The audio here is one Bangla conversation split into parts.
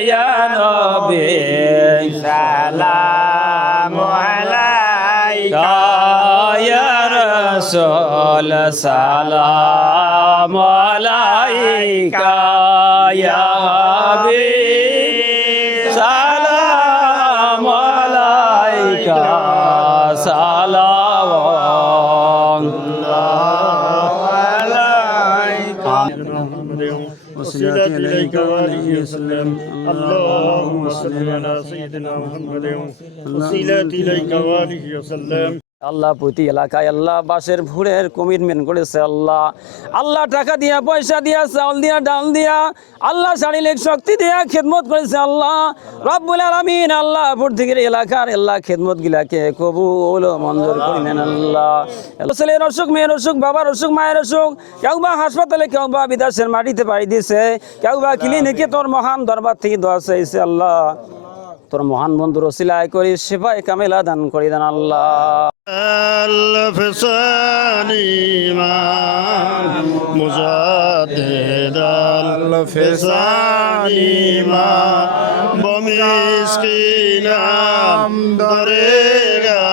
ইয়া নবী সালামু আলাইকা ইয়া রাসূল সালামু আলাইকা ইয়া হাবিব সালামু আলাইকা وصلاتي إليك وعليه وسلم اللهم صل على سيدنا محمد وصلاتي إليك وعليه وسلم আল্লাহ প্রতি এলাকায় আল্লাহ বাসের ভুরের কমিটমেন্ট করেছে আল্লাহ আল্লাহ টাকা দিয়া পয়সা দিয়া চাউল দিয়া ডাল দিয়া আল্লাহ শারীরিক শক্তি দিয়া খেদমত করেছে আল্লাহ রব্বুল আলামিন আল্লাহ প্রত্যেকের এলাকার আল্লাহ খেদমত গিলাকে কবুল ও মঞ্জুর করে নেন আল্লাহ ছেলের অসুখ মেয়ের অসুখ বাবার অসুখ মায়ের অসুখ কেউ বা হাসপাতালে কেউ বা বিদেশের মাটিতে পাড়ি দিছে কেউ বা ক্লিনিকে তোর মহান দরবার থেকে দোয়া চাইছে আল্লাহ তোর মহান বন্ধুর ওসিলায় করি সেবায় কামেলা দান করি দেন আল্লাহ الفساني إمام مجدد الفساني إمام بمسكينا دريغا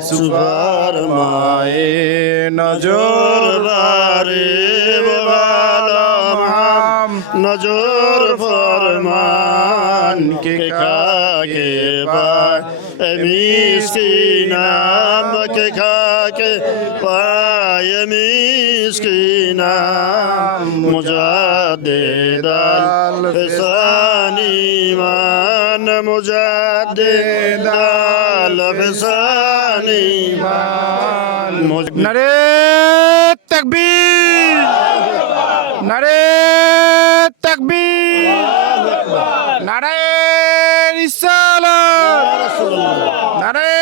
سفر ماي نجور باري بغالم نجور فرمان کے کاکے بار مسکینام کے کاکے پائے مسکینام مجدد الفسانی مان مجدد الفسانی مان নারে তাকবীর নারে তাকবীর নারে রিসালাত নারে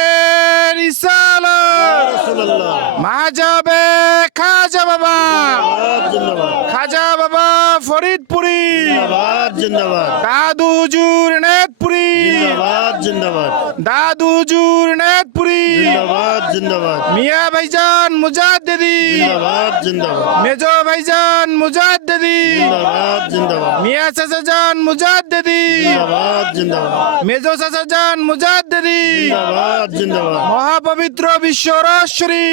রিসালাত মাজাবে খাজা বাবা খাজা বাবা ফরিদপুরি দাদু হুজুর নেতপুরি দাদু হুজুর নেতপুরি মিয়া ভাইজান মুজাদ্দিদি মেজো ভাইজান মুজাদ্দিদি মিয়া চাচাজান মুজাদ্দিদি মেজো চাচাজান মুজাদ্দিদি মহাপবিত্র বিশ্ব রাষ্ট্রী